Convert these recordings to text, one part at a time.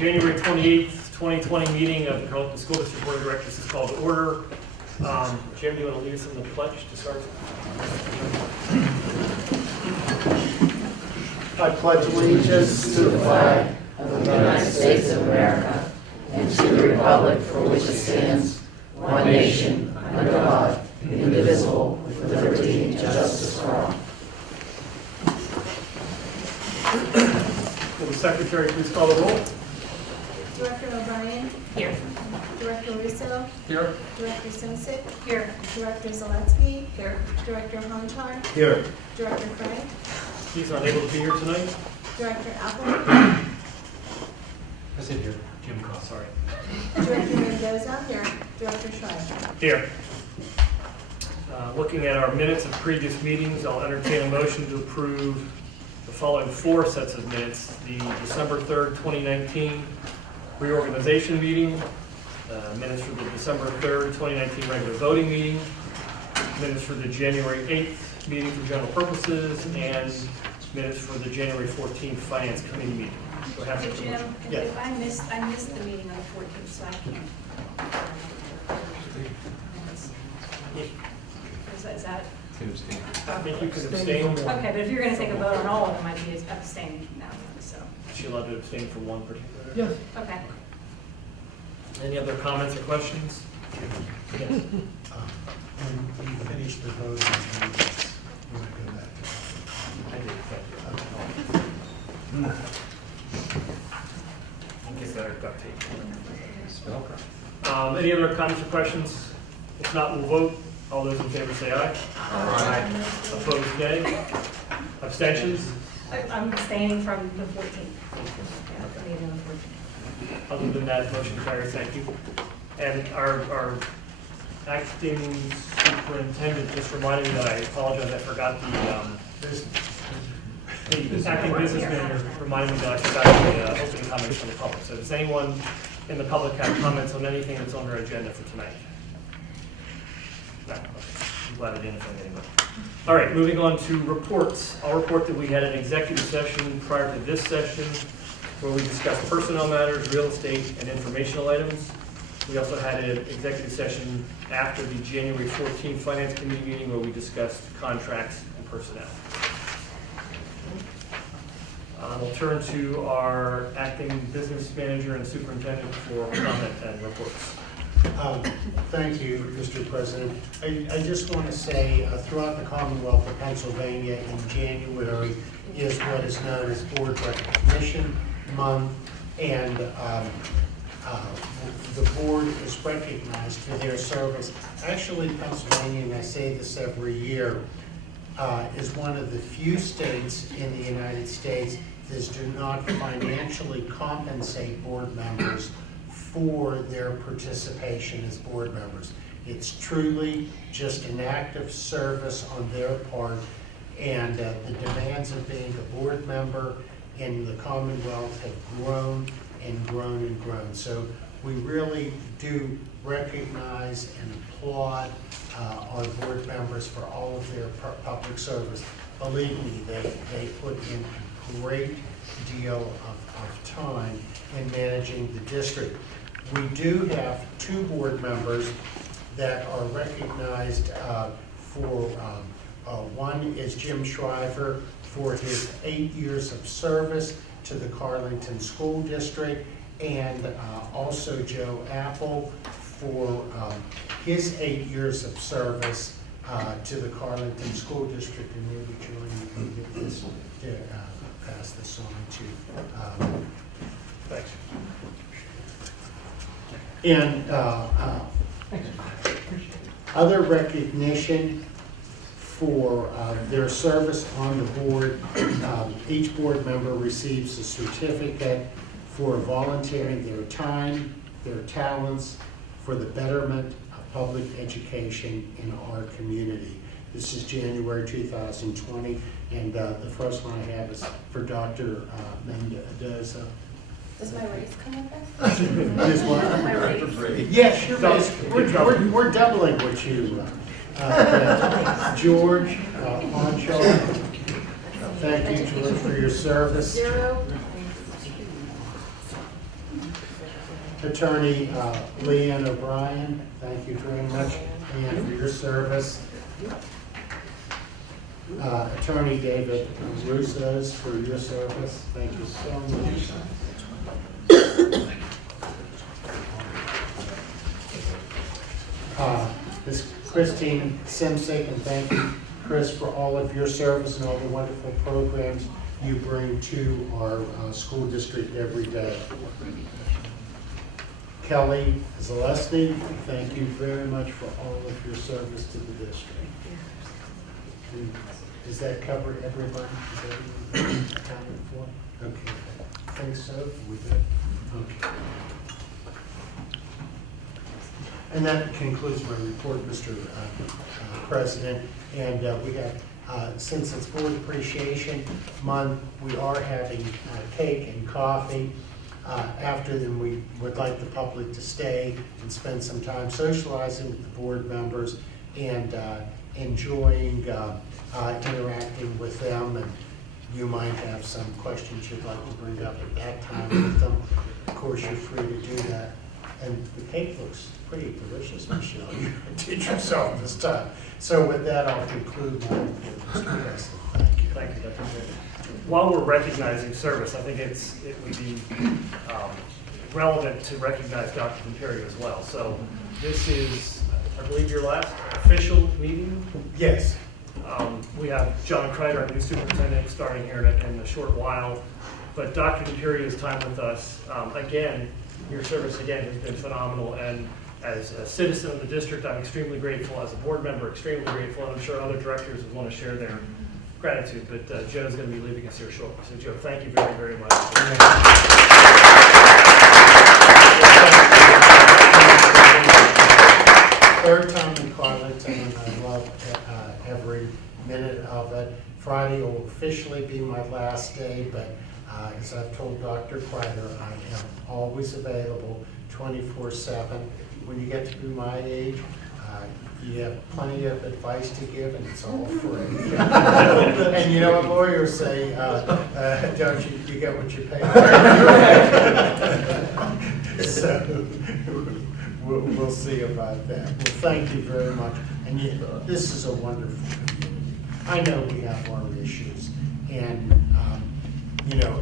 January 28th, 2020 meeting of the Carlynton School District Board of Directors is called to order. Jim, do you want to lead us in the pledge to start? I pledge allegiance to the flag of the United States of America and to the republic for which it stands, one nation, under God, indivisible, with liberty and justice for all. Will the secretary please call the roll? Director O'Brien. Here. Director Russo. Here. Director Simsic. Here. Director Zalewski. Here. Director Honchar. Here. Director Frank. He's unable to be here tonight. Director Apple. I said here. Jim Cross, sorry. Director Mendoza. Here. Director Schreiber. Here. Looking at our minutes of previous meetings, I'll entertain a motion to approve the following 4 sets of minutes. The December 3rd, 2019 reorganization meeting, minutes for the December 3rd, 2019 regular voting meeting, minutes for the January 8th meeting for general purposes, and minutes for the January 14th Finance Committee meeting. So have to- Jim, Yes. if I missed the meeting on the 14th, so I can't. Is that? I think you can abstain. Okay, but if you're going to take a vote on all of them, I'd be abstaining now, so. Is she allowed to abstain for one particular? Yes. Okay. Any other comments or questions? Yes. When you finish the vote, you want to go back to I did, thank you. Get better duct tape. Any other comments or questions? If not, we'll vote. All those in favor say aye. Aye. Opposed, nay. Abstentions? I'm abstaining from the 14th. Yeah, the meeting on the 14th. Other than that, motion carries. Thank you. And our acting superintendent just reminded me that I apologize. I forgot the acting business manager reminded me that I forgot the opening comments from the public. So does anyone in the public have comments on anything that's on their agenda for tonight? No. Okay. I'm glad I didn't offend anybody. All right, moving on to reports. I'll report that we had an executive session prior to this session where we discussed personnel matters, real estate, and informational items. We also had an executive session after the January 14th Finance Committee meeting where we discussed contracts and personnel. We'll turn to our acting business manager and superintendent for comment and reports. Thank you, Mr. President. I just want to say throughout the Commonwealth of Pennsylvania in January is what is known as Board Recognition Month, and the board is recognized for their service. Actually, Pennsylvania, and I say this every year, is one of the few states in the United States that do not financially compensate board members for their participation as board members. It's truly just an act of service on their part, and the demands of being a board member in the Commonwealth have grown and grown and grown. So we really do recognize and applaud our board members for all of their public service. Believe me, they put in a great deal of time in managing the district. We do have 2 board members that are recognized for, one is Jim Shriver for his 8 years of service to the Carlynton School District, and also Joe Apple for his 8 years of service to the Carlynton School District. And maybe Julie, you can get this, pass this on to. Thanks. And other recognition for their service on the board, each board member receives a certificate for volunteering their time, their talents for the betterment of public education in our community. This is January 2020, and the first one I have is for Dr. Mendoza. Does my race come with this? Is what? My raise. Yes, you're we're doubling what you, George, Onshore. Thank you, George, for your service. 0. Attorney Leanne O'Brien, thank you very much, Leanne, for your service. Attorney David Russos for your service, thank you so much. Ms. Christine Simsick, and thank you, Chris, for all of your service and all the wonderful programs you bring to our school district every day. Kelly Zalesny, thank you very much for all of your service to the district. Does that cover everybody? Is everyone accounted for? Okay. I think so. We did. Okay. And that concludes my report, Mr. President. And we have, since it's Board Appreciation Month, we are having cake and coffee. After them, we would like the public to stay and spend some time socializing with the board members and enjoying interacting with them. And you might have some questions you'd like to bring up at that time with them. Of course, you're free to do that. And the cake looks pretty delicious, Michelle. You did yourself this time. So with that, I'll conclude my report, Mr. President. Thank you. Thank you, Dr. Chair. While we're recognizing service, I think it would be relevant to recognize Dr. Imperio as well. So this is, I believe, your last official meeting. Yes. We have John Kreider, our new superintendent, starting here in a short while. But Dr. Imperio's time with us, again, your service again has been phenomenal. And as a citizen of the district, I'm extremely grateful. As a board member, extremely grateful. And I'm sure other directors would want to share their gratitude. But Joe's going to be leaving us here shortly. So Joe, thank you very, very much. Third time in Carlynton, and I love every minute of it. Friday will officially be my last day, but as I've told Dr. Kreider, I am always available 24/7. When you get to be my age, you have plenty of advice to give, and it's all free. And you know what lawyers say, don't you get what you pay for. So we'll see about that. Well, thank you very much. And this is a wonderful community. I know we have our issues, and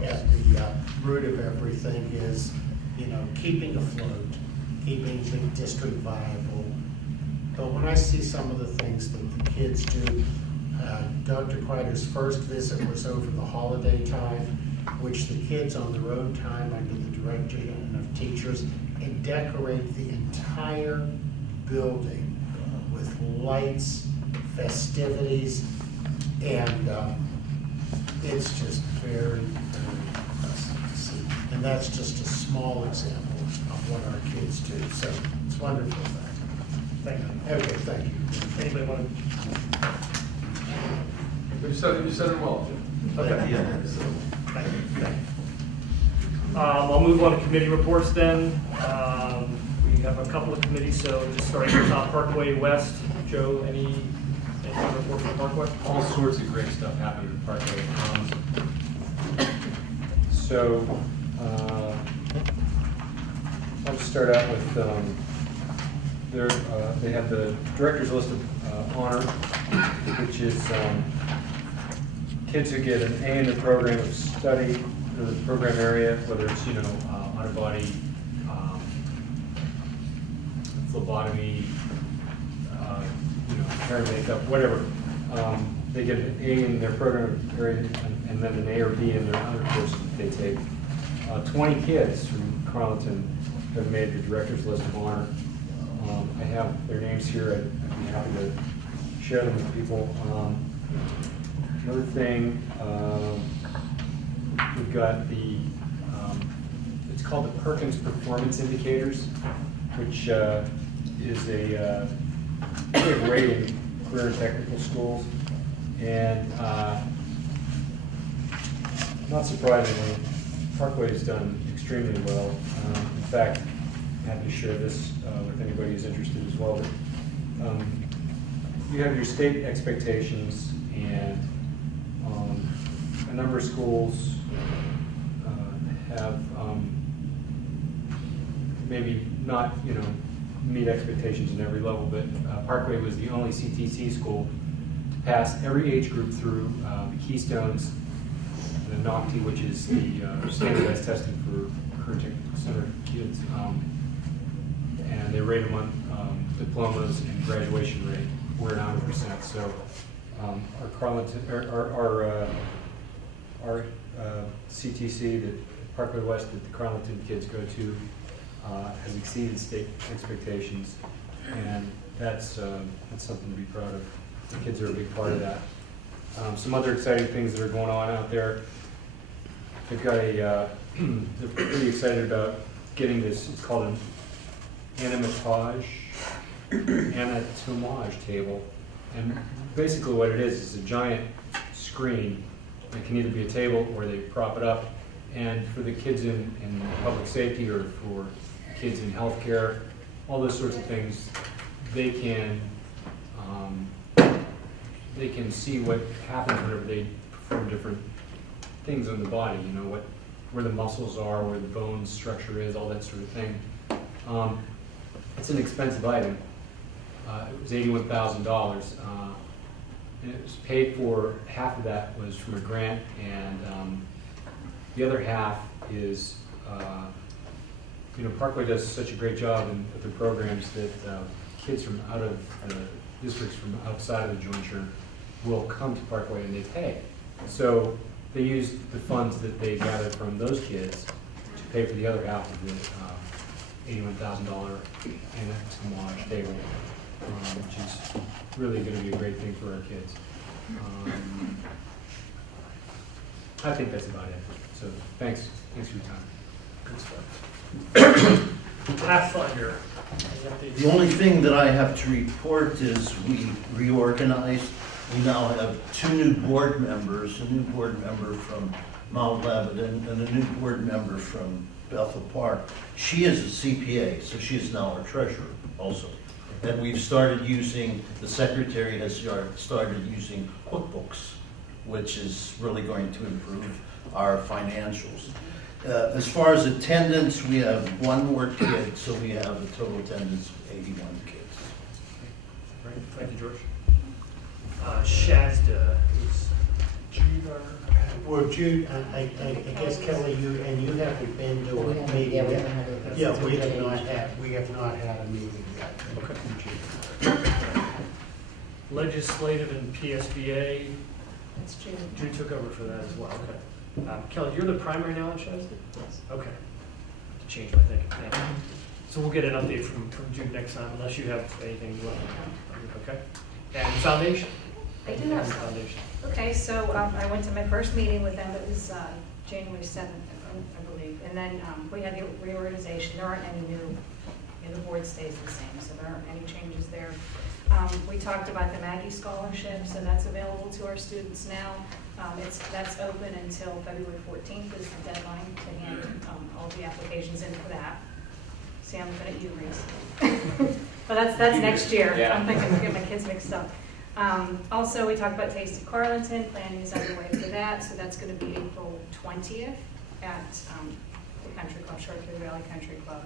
at the root of everything is, keeping afloat, keeping the district viable. But when I see some of the things that the kids do, Dr. Kreider's first visit was over the holiday time, which the kids on their own time under the direction of teachers and decorate the entire building with lights, festivities, and it's just very, very impressive to see. And that's just a small example of what our kids do. So it's wonderful. Thank you. Okay, thank you. Anybody want You said it well. to? Okay. Thank you. Thank you. I'll move on to committee reports then. We have a couple of committees, so just starting at the top, Parkway West. Joe, any report from Parkway? All sorts of great stuff happening in Parkway. I'll just start out with they have the director's list of honor, which is kids who get an A in the program of study, the program area, whether it's autobody, phlebotomy, hair and makeup, whatever. They get an A in their program area and then an A or B in their other courses that they take. 20 kids from Carlynton have made the director's list of honor. I have their names here. I'd be happy to share them with people. Another thing, we've got it's called the Perkins Performance Indicators, which is a rating career and technical schools. And not surprisingly, Parkway has done extremely well. In fact, I'm happy to share this with anybody who's interested as well. But, you have your state expectations, and a number of schools have maybe not, meet expectations in every level, but Parkway was the only CTC school to pass every age group through the Keystones, the NOCTI, which is the standardized testing for Carlynton Center kids. And they rate them on diplomas and graduation rate. We're at 100%. So our Carlynton, our CTC, that Parkway West, that the Carlynton kids go to, has exceeded state expectations, and that's something to be proud of. The kids are a big part of that. Some other exciting things that are going on out there. They've got they're pretty excited about getting this. It's called an animatage table, and basically what it is a giant screen. It can either be a table or they prop it up, and for the kids in public safety or for kids in healthcare, all those sorts of things, they can see what happens whenever they perform different things on the body. Where the muscles are, where the bone structure is, all that sort of thing. It's an expensive item. It was $81,000. And it was paid for, half of that was from a grant, and the other half is, Parkway does such a great job with the programs that kids from out of districts from outside of the jointure will come to Parkway and they pay. So they use the funds that they gather from those kids to pay for the other half of the $81,000 animatage table, which is really going to be a great thing for our kids. I think that's about it. So thanks for your time. Good stuff. Pathfinder. The only thing that I have to report is we reorganized. We now have 2 new board members, a new board member from Mount Lebanon and a new board member from Bethel Park. She is a CPA, so she is now our treasurer also. And we've started using, the secretary has started using QuickBooks, which is really going to improve our financials. As far as attendance, we have 1 more kid, so we have a total attendance of 81 kids. Great, thank you, George. Shazda, is Jude our? Well, Jude, I guess Kelly, you haven't been to a meeting Yeah, we yet. haven't had a. Yeah, we have not had a meeting yet. Okay. Legislative and PSBA, That's June. Jude took over for that as well, okay. Kelly, you're the primary now in Shazda? Yes. Okay. To change my thinking, thank you. So we'll get an update from Jude next time, unless you have anything you want to, okay? And Foundation? I do have some. Foundation. Okay, so I went to my first meeting with them. It was January 7th, I believe. And then we had the reorganization. There aren't any new, the board stays the same, so there aren't any changes there. We talked about the Maggie Scholarship, so that's available to our students now. That's open until February 14th is the deadline to hand all the applications in for that. See, I'm looking at you, Reese. But that's next year. Yeah. I'm thinking, I'm getting my kids mixed up. Also, we talked about Taste of Carlynton. Planning is underway for that, so that's going to be April 20th at the Country Club, Shortfield Valley Country Club.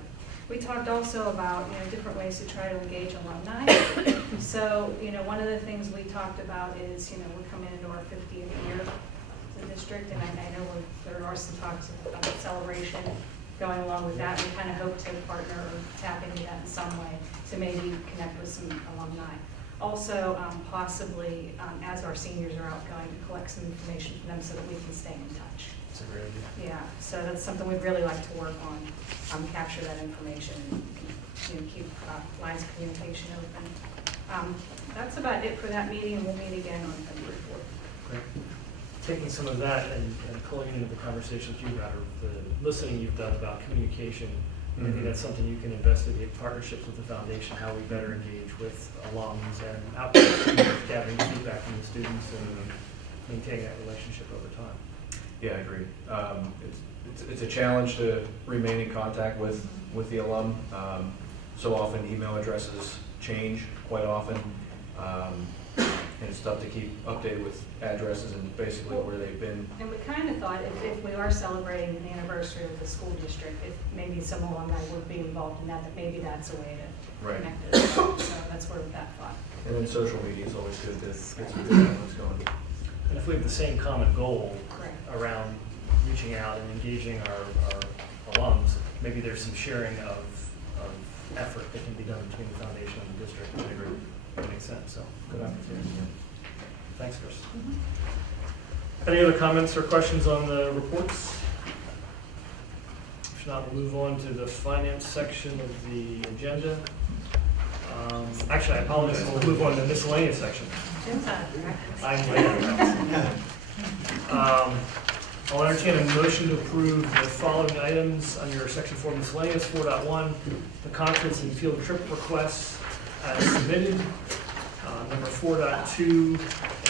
We talked also about different ways to try to engage alumni. So one of the things we talked about is we're coming into our 50th year as a district, and I know there are some talks about celebration going along with that. We kind of hope to partner or tap into that in some way to maybe connect with some alumni. Also, possibly as our seniors are outgoing, to collect some information from them so that we can stay in touch. That's a great idea. Yeah, so that's something we'd really like to work on, capture that information and keep lines of communication open. That's about it for that meeting, and we'll meet again on February 4th. Great. Taking some of that and pulling it into the conversations you about, or the listening you've done about communication, I think that's something you can investigate, partnerships with the foundation, how we better engage with alums and gathering feedback from the students and maintaining that relationship over time. Yeah, I agree. It's a challenge to remain in contact with the alum. So often email addresses change quite often. and it's tough to keep updated with addresses and basically where they've been. And we kind of thought if we are celebrating the anniversary of the school district, if maybe some alumni would be involved in that, that maybe that's a way to Right. connect it. So that's sort of that thought. And then social media is always good to get some good comments going. And if we have the same common goal Correct. around reaching out and engaging our alums, maybe there's some sharing of effort that can be done between the foundation and the district. I agree. That makes sense, so good opportunity. Thanks, Chris. Any other comments or questions on the reports? If not, we'll move on to the finance section of the agenda. Actually, I apologize, we'll move on to the miscellaneous section. Jim's out of practice. I'm late. I'll entertain a motion to approve the following items under section 4 miscellaneous 4.1, the conference and field trip requests as submitted. Number 4.2,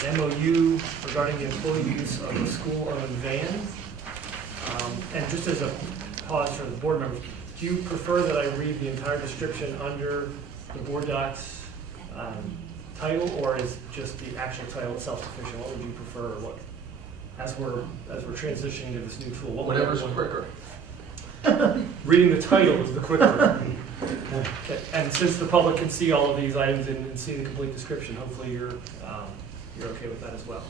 an MOU regarding the employee use of the school-owned van. And just as a pause for the board members, do you prefer that I read the entire description under the board docs title, or is just the actual title itself sufficient? What would you prefer, or what? As we're transitioning to this new tool, what would Whatever's everyone- quicker. Reading the title is the quicker. Okay. And since the public can see all of these items and see the complete description, hopefully you're okay with that as well.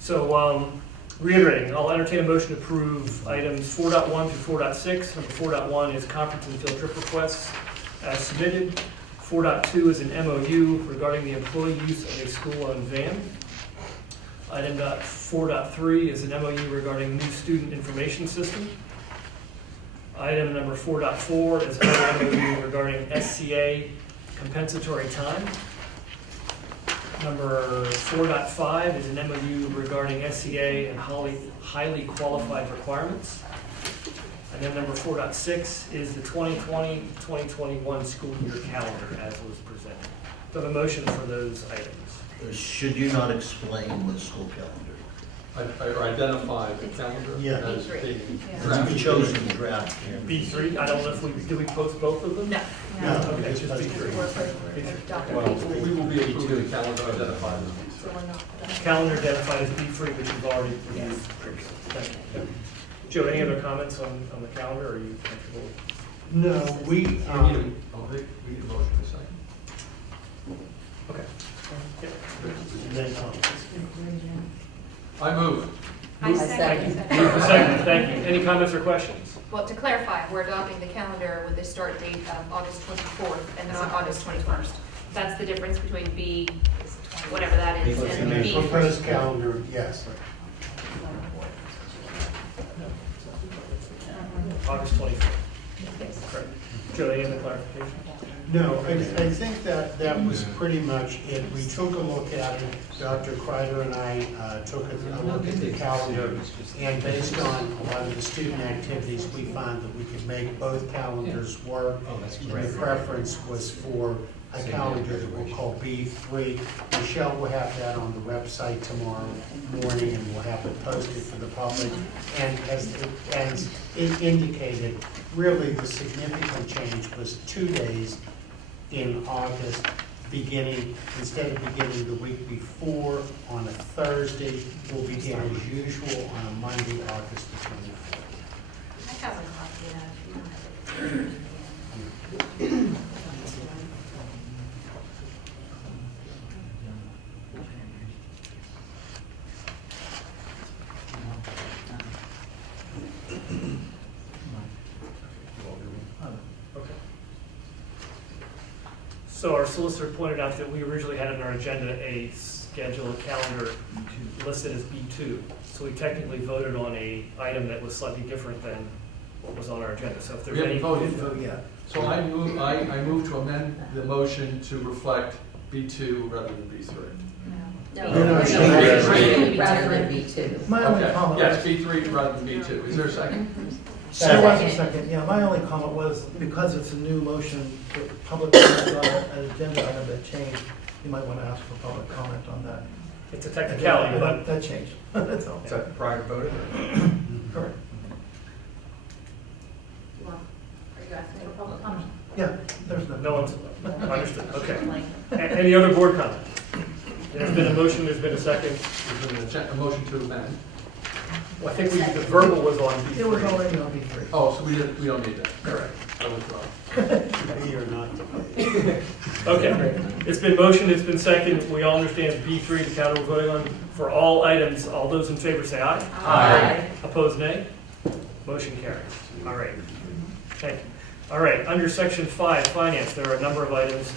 So reiterating, I'll entertain a motion to approve items 4.1 through 4.6. Number 4.1 is conference and field trip requests as submitted. 4.2 is an MOU regarding the employee use of a school-owned van. Item 4.3 is an MOU regarding new student information system. Item number 4.4 is another MOU regarding SCA compensatory time. Number 4.5 is an MOU regarding SCA and highly qualified requirements. And then number 4.6 is the 2020-2021 school year calendar as was presented. So the motion for those items. Should you not explain the school calendar? Or identify the calendar? Yeah. As B3. being Yeah. drafted. You chose the draft. B3, I don't know if did we post both of them? No. No. Okay, it's just B3. Well, we will be approving the calendar identified as So we're not. Calendar identified as B3, which you've already reviewed previously. Thank you. Joe, any other comments on the calendar, or are you comfortable? No, we, We need a motion in a second. Okay. And then, I move. I second. Second, thank you. Any comments or questions? Well, to clarify, we're adopting the calendar with the start date of August 24th and not August 21st. That's the difference between B, whatever that is, and the B. proposed calendar, yes. August 24th. Correct. Joe, any other clarification? No, I think that was pretty much it. We took a look at it, Dr. Kreider and I took a look at the calendar, and based on a lot of the student activities, we found that we could make both calendars work. And the preference was for a calendar that we'll call B3. Michelle will have that on the website tomorrow morning, and we'll have it posted for the public. And as it indicated, really the significant change was 2 days in August, instead of beginning the week before on a Thursday, we'll begin as usual on a Monday, August the 24th. I have a copy of that. If you don't have it. Okay. So our solicitor pointed out that we originally had on our agenda a schedule, a calendar listed as B2. So we technically voted on a item that was slightly different than what was on our agenda. So if there's We any. haven't voted yet. So I move to amend the motion to reflect B2 rather than B3. No, No, it's B3. rather than B2. My only Okay, comment. yes, B3 rather than B2. Is there a second? There was a second, yeah, my only comment was, because it's a new motion, the public comment on an agenda item that changed, you might want to ask for public comment on that. It's a technicality, but That changed, that's all. Is that prior to voting? Correct. Are you asking for public comment? Yeah, there's no. no one's understood. Okay. Any other board comment? There's been a motion, there's been a second. A motion to amend. Well, I think the verbal was on It was B3. already on B3. Oh, so we don't need that. Correct. I withdraw. To be or not to be. Okay, it's been motioned, it's been seconded, we all understand B3, the counter we're voting on. For all items, all those in favor say aye. Aye. Opposed, nay. Motion carries. All right, thank you. All right, under section 5, finance, there are a number of items.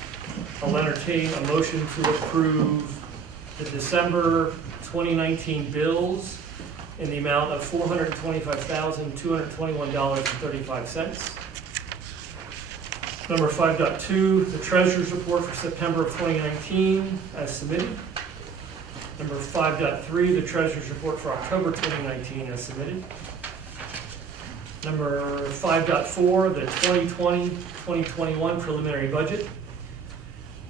I'll entertain a motion to approve the December 2019 bills in the amount of $425,221.35. Number 5.2, the treasurer's report for September of 2019 as submitted. Number 5.3, the treasurer's report for October 2019 as submitted. Number 5.4, the 2020-2021 preliminary budget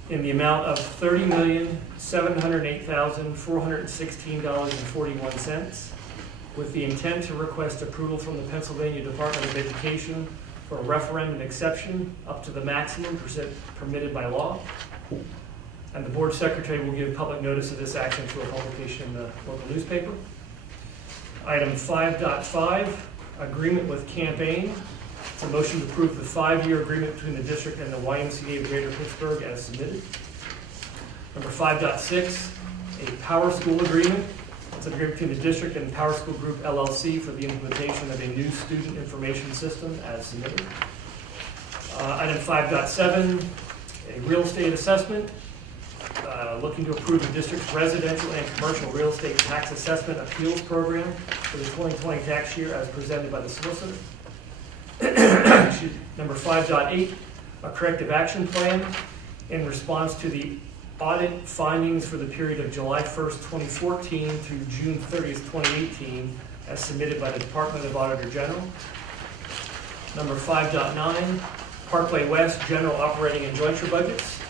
in the amount of $30,708,416.41, with the intent to request approval from the Pennsylvania Department of Education for a referendum exception up to the maximum permitted by law. And the board secretary will give public notice of this action through a publication in the local newspaper. Item 5.5, agreement with campaign. It's a motion to approve the 5-year agreement between the district and the YMCA of Greater Pittsburgh as submitted. Number 5.6, a Power School agreement. It's an agreement between the district and Power School Group LLC for the implementation of a new student information system as submitted. Item 5.7, a real estate assessment. Looking to approve the district's residential and commercial real estate tax assessment appeals program for the 2020 tax year as presented by the solicitor. Number 5.8, a corrective action plan in response to the audit findings for the period of July 1st, 2014 through June 30th, 2018, as submitted by the Department of Auditor General. Number 5.9, Parkway West general operating and jointure budgets.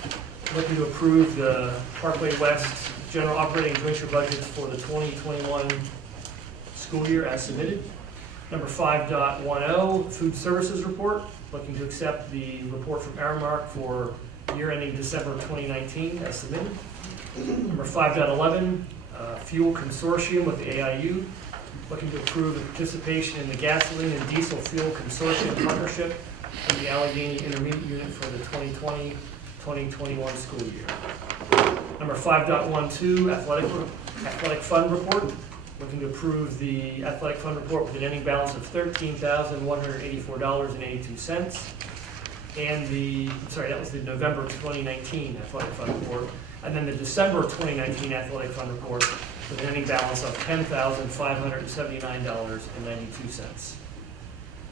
Looking to approve the Parkway West general operating and jointure budgets for the 2021 school year as submitted. Number 5.10, food services report. Looking to accept the report from Aramark for year ending December 2019 as submitted. Number 5.11, fuel consortium with the AIU. Looking to approve the participation in the gasoline and diesel fuel consortium partnership in the Allegheny Intermediate Unit for the 2020-2021 school year. Number 5.12, athletic fund report. Looking to approve the athletic fund report with an ending balance of $13,184.82. And that was the November 2019 athletic fund report. And then the December 2019 athletic fund report with an ending balance of $10,579.92.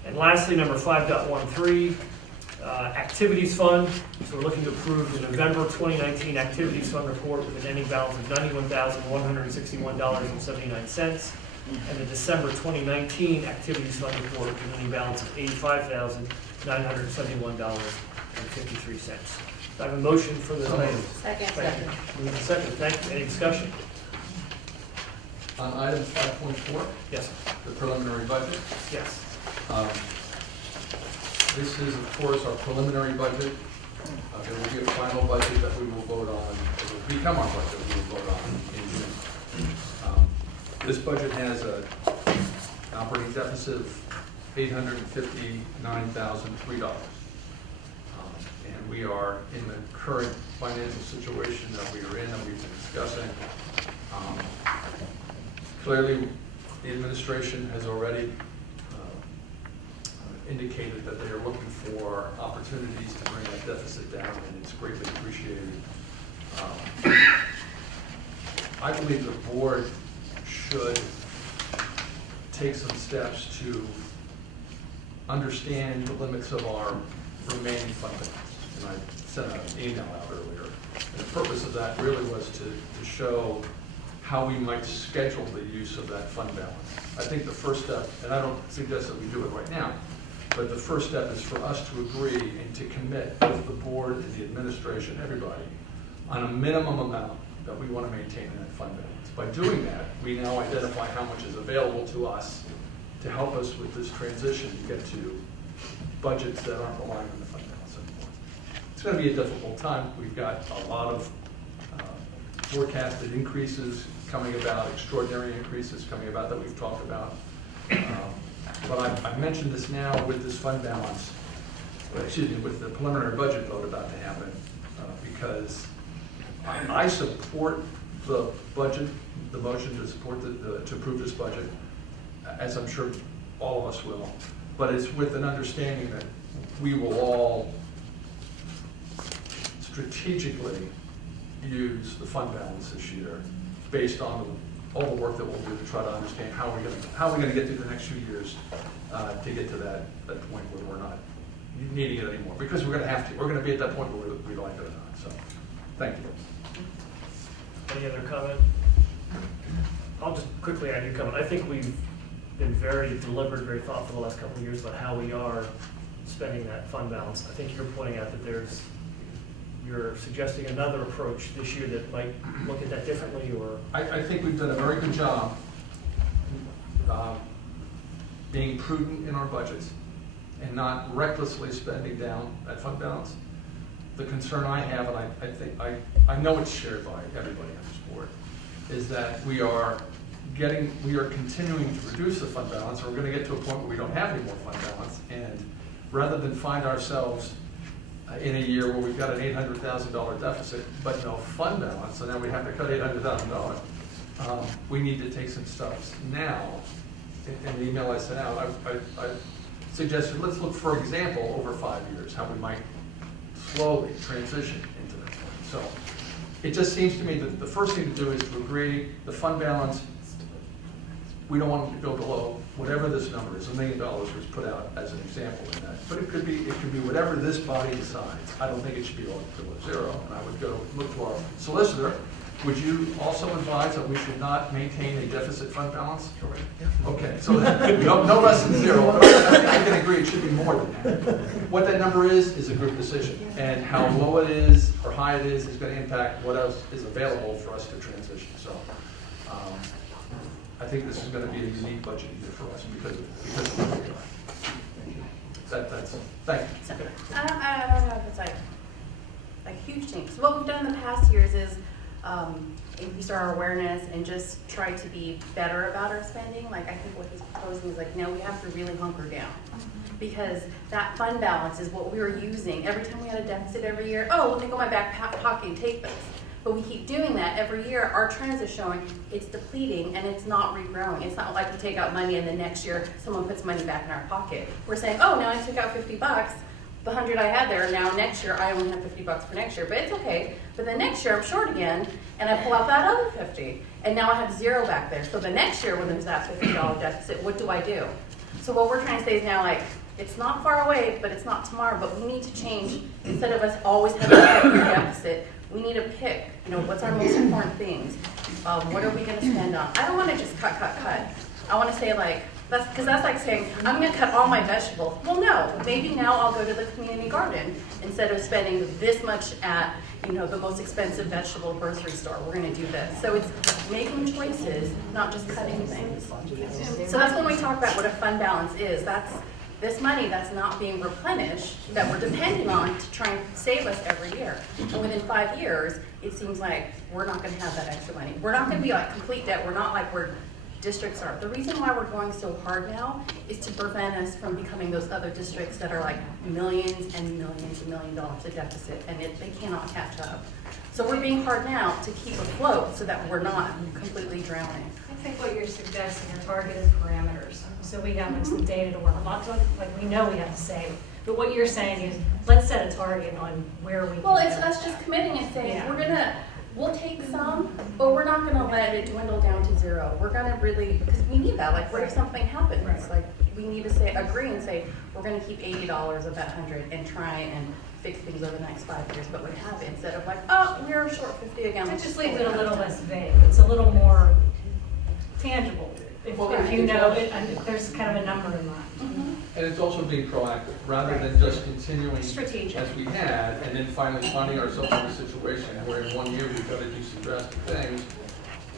And lastly, number 5.13, activities fund. So we're looking to approve the November 2019 activities fund report with an ending balance of $91,161.79, and the December 2019 activities fund report with an ending balance of $85,971.53. I have a motion for this item. Second. Move in second. Thank you. Any discussion? On item 5.4, Yes. the preliminary budget. Yes. This is, of course, our preliminary budget. There will be a final budget that we will vote on. It will become our budget we will vote on in June. This budget has an operating deficit of $859,003. And we are in the current financial situation that we are in and we've been discussing. Clearly, the administration has already indicated that they are looking for opportunities to bring that deficit down, and it's greatly appreciated. I believe the board should take some steps to understand the limits of our remaining fund balance. And I sent an email out earlier. And the purpose of that really was to show how we might schedule the use of that fund balance. I think the first step, and I don't suggest that we do it right now, but the first step is for us to agree and to commit, both the board and the administration, everybody, on a minimum amount that we want to maintain in that fund balance. By doing that, we now identify how much is available to us to help us with this transition to get to budgets that aren't relying on the fund balance anymore. It's going to be a difficult time. We've got a lot of forecasted increases coming about, extraordinary increases coming about that we've talked about. But I mentioned this now with this fund balance, with the preliminary budget vote about to happen, because I support the budget, the motion to support to approve this budget, as I'm sure all of us will. But it's with an understanding that we will all strategically use the fund balance this year based on all the work that we'll do to try to understand how we're going to get through the next few years to get to that point where we're not needing it anymore. Because we're going to have to. We're going to be at that point where we like it or not. So, thank you. Any other comment? I'll just quickly add your comment. I think we've been very deliberate, very thoughtful the last couple of years about how we are spending that fund balance. I think you're pointing out that you're suggesting another approach this year that might look at that differently, or? I think we've done a very good job being prudent in our budgets and not recklessly spending down that fund balance. The concern I have, and I think I know it's shared by everybody on this board, is that we are continuing to reduce the fund balance, or we're going to get to a point where we don't have any more fund balance, and rather than find ourselves in a year where we've got an $800,000 deficit but no fund balance, so now we have to cut $800,000, we need to take some steps now. In the email I sent out, I suggested let's look, for example, over 5 years, how we might slowly transition into that point. So it just seems to me that the first thing to do is to agree the fund balance. We don't want it to go below whatever this number is. $1 million was put out as an example in that. But it could be whatever this body decides. I don't think it should be below zero. And I would go look to our solicitor. Would you also advise that we should not maintain a deficit fund balance? Correct. Okay, so no less than zero. I can agree it should be more than that. What that number is a group decision. And how low it is or high it is going to impact what else is available for us to transition. So I think this is going to be a unique budget year for us because of where we are. Thank you. I don't know if it's like huge change. So what we've done in the past years is increase our awareness and just try to be better about our spending. Like I think what he's proposing is like, no, we have to really hunker down. Because that fund balance is what we were using every time we had a deficit every year. Oh, let me go in my back pocket and take this. But we keep doing that every year. Our trends are showing it's depleting and it's not regrowing. It's not like we take out money and the next year someone puts money back in our pocket. We're saying, oh, now I took out $50. The 100 I had there, now next year I only have $50 for next year, but it's okay. But then next year I'm short again, and I pull out that other 50, and now I have zero back there. So the next year when there's that $50 deficit, what do I do? So what we're trying to say is now, like, it's not far away, but it's not tomorrow. But we need to change. Instead of us always having a deficit, we need to pick. What's our most important things? What are we going to spend on? I don't want to just cut. I want to say like. Because that's like saying, I'm going to cut all my vegetables. Well, no, maybe now I'll go to the community garden instead of spending this much at, the most expensive vegetable grocery store. We're going to do this. So it's making choices, not just cutting things. So that's when we talk about what a fund balance is. That's this money that's not being replenished, that we're depending on to try and save us every year. And within 5 years, it seems like we're not going to have that extra money. We're not going to be like complete debt. We're not like districts are. The reason why we're going so hard now is to prevent us from becoming those other districts that are like millions and millions and $1 million of deficit, and they cannot catch up. So we're being hard now to keep afloat so that we're not completely drowning. I think what you're suggesting are targeted parameters. So we have some data to work on. Like we know we have to save. But what you're saying is, let's set a target on where we Well, can it's go. us just committing and saying, we'll take some, but we're not going to let it dwindle down to zero. We're going to really, because we need that. Like, what if something happens? Right. Like, we need to agree and say, we're going to keep $80 of that 100 and try and fix things over the next 5 years. But we have it instead of like, oh, we're short 50 again. It just leaves it a little less vague. It's a little more tangible. If you know it, and if there's kind of a number in mind. And it's also being proactive, rather than just continuing Strategic. as we had, and then finally finding ourselves in a situation where in 1 year we've got to do some drastic things,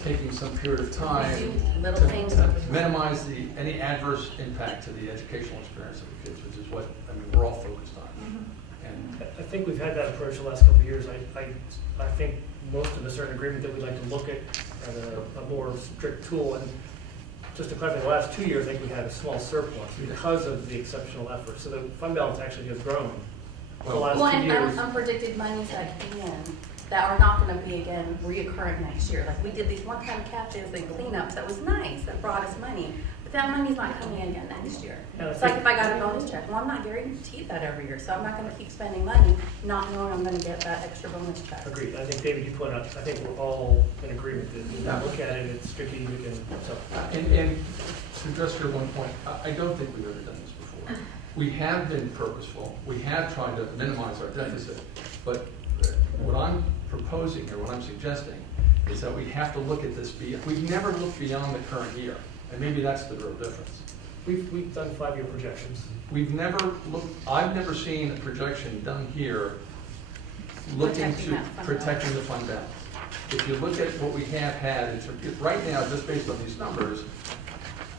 taking some period of time Little to things. minimize any adverse impact to the educational experience of the kids, which is what we're all focused on. And I think we've had that approach the last couple of years. I think most of us are in agreement that we'd like to look at a more strict tool. And just to clarify, the last 2 years, I think we had a small surplus because of the exceptional effort. So the fund balance actually has grown for the last Well, 2 and years. unpredicted monies that came in that are not gonna be again reoccurring next year. Like we did these one-time catches and cleanups, that was nice, that brought us money, but that money's not coming in again next year. And I It's like think- if I got a bonus check, well, I'm not guaranteed that every year, so I'm not gonna keep spending money, not knowing I'm gonna get that extra bonus check. Agreed. I think, David, you pointed out, I think we're all in agreement that we Yeah. look at it, it's strategic and so. And to address your one point, I don't think we've ever done this before. We have been purposeful, we have tried to minimize our deficit, but what I'm proposing here, what I'm suggesting, is that we have to look at this, we've never looked beyond the current year, and maybe that's the real difference. We've done 5-year projections. We've never looked, I've never seen a projection done here looking Protecting to that fund protecting the fund balance. If you look at what we have had, it's, right now, just based on these numbers,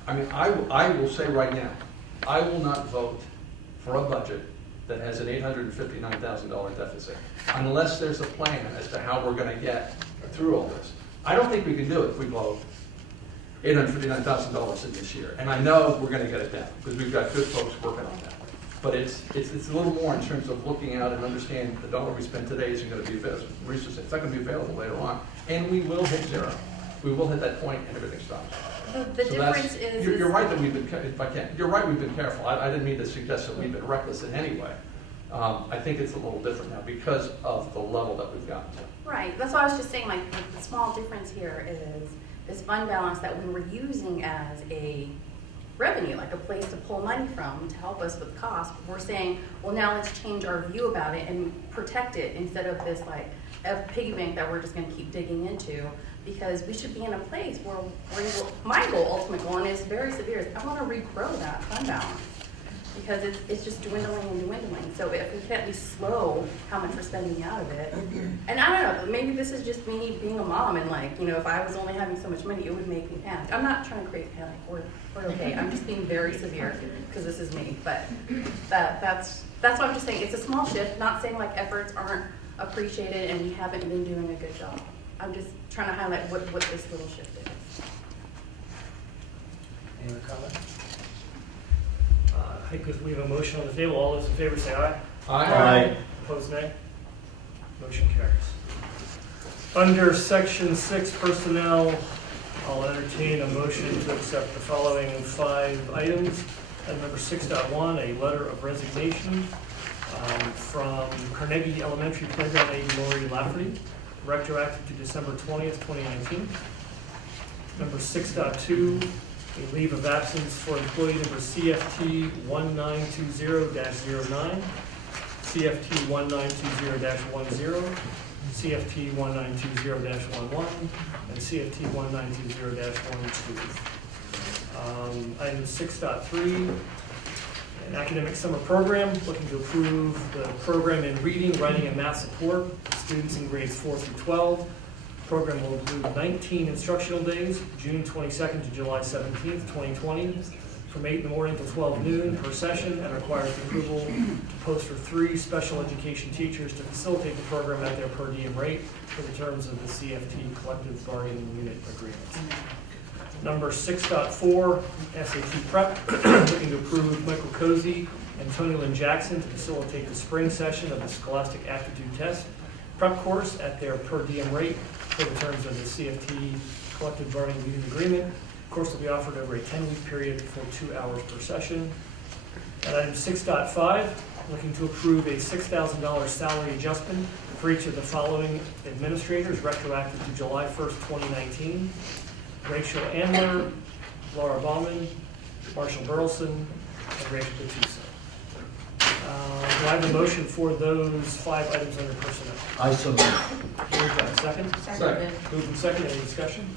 I mean, I will say right now, I will not vote for a budget that has an $859,000 deficit, unless there's a plan as to how we're gonna get through all this. I don't think we can do it if we blow $859,000 in this year, and I know we're gonna get it down, because we've got good folks working on that. But it's a little more in terms of looking out and understanding the dollar we spend today isn't gonna be available, resources, it's not gonna be available later on, and we will hit zero. We will hit that point and everything stops. The So that's- difference is. You're right that we've been, if I can, you're right, we've been careful. I didn't mean to suggest that we've been reckless in any way. I think it's a little different now because of the level that we've gotten to. Right, that's why I was just saying, like, the small difference here is this fund balance that we were using as a revenue, like a place to pull money from to help us with cost. We're saying, well, now let's change our view about it and protect it instead of this like a piggy bank that we're just gonna keep digging into, because we should be in a place where my goal, ultimate goal, and it's very severe, is I wanna regrow that fund balance. Because it's just dwindling and dwindling. So if we can at least slow how much we're spending out of it. And I don't know, maybe this is just me being a mom and like, you know, if I was only having so much money, it would make me panic. I'm not trying to create panic, we're okay. I'm just being very severe because this is me. But that's what I'm just saying. It's a small shift, not saying like efforts aren't appreciated and we haven't been doing a good job. I'm just trying to highlight what this little shift is. Any other comment? I think we have a motion on the table. All those in favor say aye. Aye. Opposed, nay. Motion carries. Under Section 6 Personnel, I'll entertain a motion to accept the following 5 items. Item number 6.1, a letter of resignation from Carnegie Elementary Playground aide Lori Lafferty, retroactive to December 20th, 2019. Number 6.2, a leave of absence for employee number CFT 1920-09, CFT 1920-10, CFT 1920-11, and CFT 1920-12. Item 6.3, an academic summer program, looking to approve the program in reading, writing, and math support for students in grades 4 through 12. The program will include 19 instructional days, June 22nd to July 17th, 2020, from 8 in the morning to 12 noon per session, and requires approval to post for 3 special education teachers to facilitate the program at their per diem rate for the terms of the CFT collective bargaining unit agreement. Number 6.4, SAT prep, looking to approve Michael Cozy and Tony Lynn Jackson to facilitate the spring session of the Scholastic Aptitude Test prep course at their per diem rate for the terms of the CFT collective bargaining unit agreement. The course will be offered over a 10-week period for 2 hours per session. And item 6.5, looking to approve a $6,000 salary adjustment for each of the following administrators retroactive to July 1st, 2019. Rachel Andler, Laura Baumann, Marshall Burleson, and Rachel Battuso. Do I have a motion for those 5 items under personnel? I so moved. Second? Second. Moved and second, any discussion?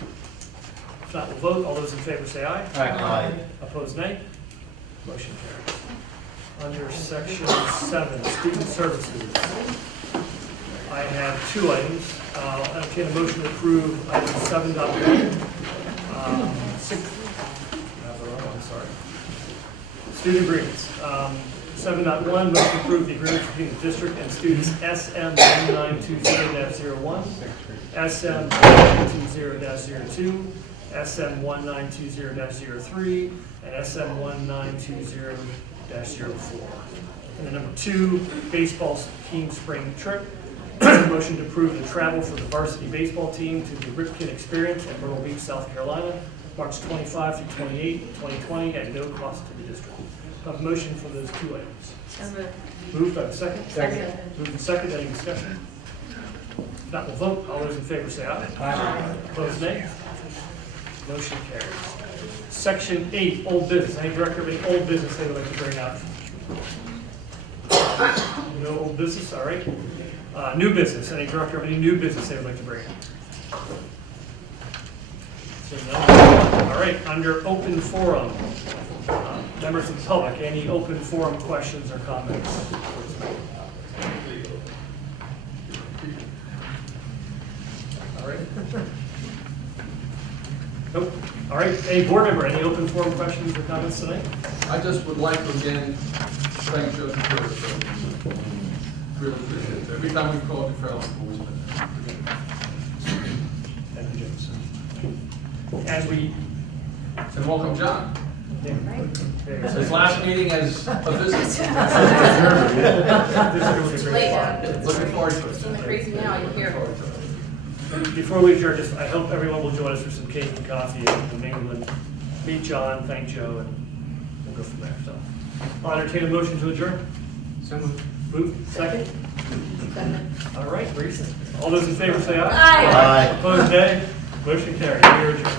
If not, we'll vote. All those in favor say aye. Aye. Opposed, nay. Motion carries. Under section 7, student services, I have 2 items. I'll entertain a motion to approve item 7.1. I'm sorry. Student agreements. 7.1, motion to approve the agreement between the district and students SM 1920-01, SM 1920-02, SM 1920-03, and SM 1920-04. And then number 2, baseball team spring trip. Motion to approve the travel for the varsity baseball team to the Ripken Experience at Myrtle Beach, South Carolina, March 25 through 28, 2020, at no cost to the district. A motion for those 2 items. Moved by the second? Second. Moved and second, any discussion? If not, we'll vote. All those in favor say aye. Aye. Opposed, nay. Motion carries. Section 8, old business. Any director of any old business they would like to bring up? No old business, all right. New business. Any director of any new business they would like to bring up? Seeing none. All right, under open forum, members of the public, any open forum questions or comments? All right. Nope. All right, any board member, any open forum questions or comments tonight? I just would like to again thank Joe for his service. Really appreciate it. Every time we've called you, Carol, you've always been there. Thank you, James. As we, And welcome, John. there you His go. last meeting as a visitor. Late now. Looking forward to it. It's in the crazy now, you're here. Before we adjourn, just, I hope everyone will join us for some cake and coffee in England. Meet John, thank Joe, and we'll go from there, so. I'll entertain a motion to adjourn. So moved. Move, second? All right, Reese. All those in favor say aye. Aye. Aye. Opposed, nay. Motion carried. We are adjourned.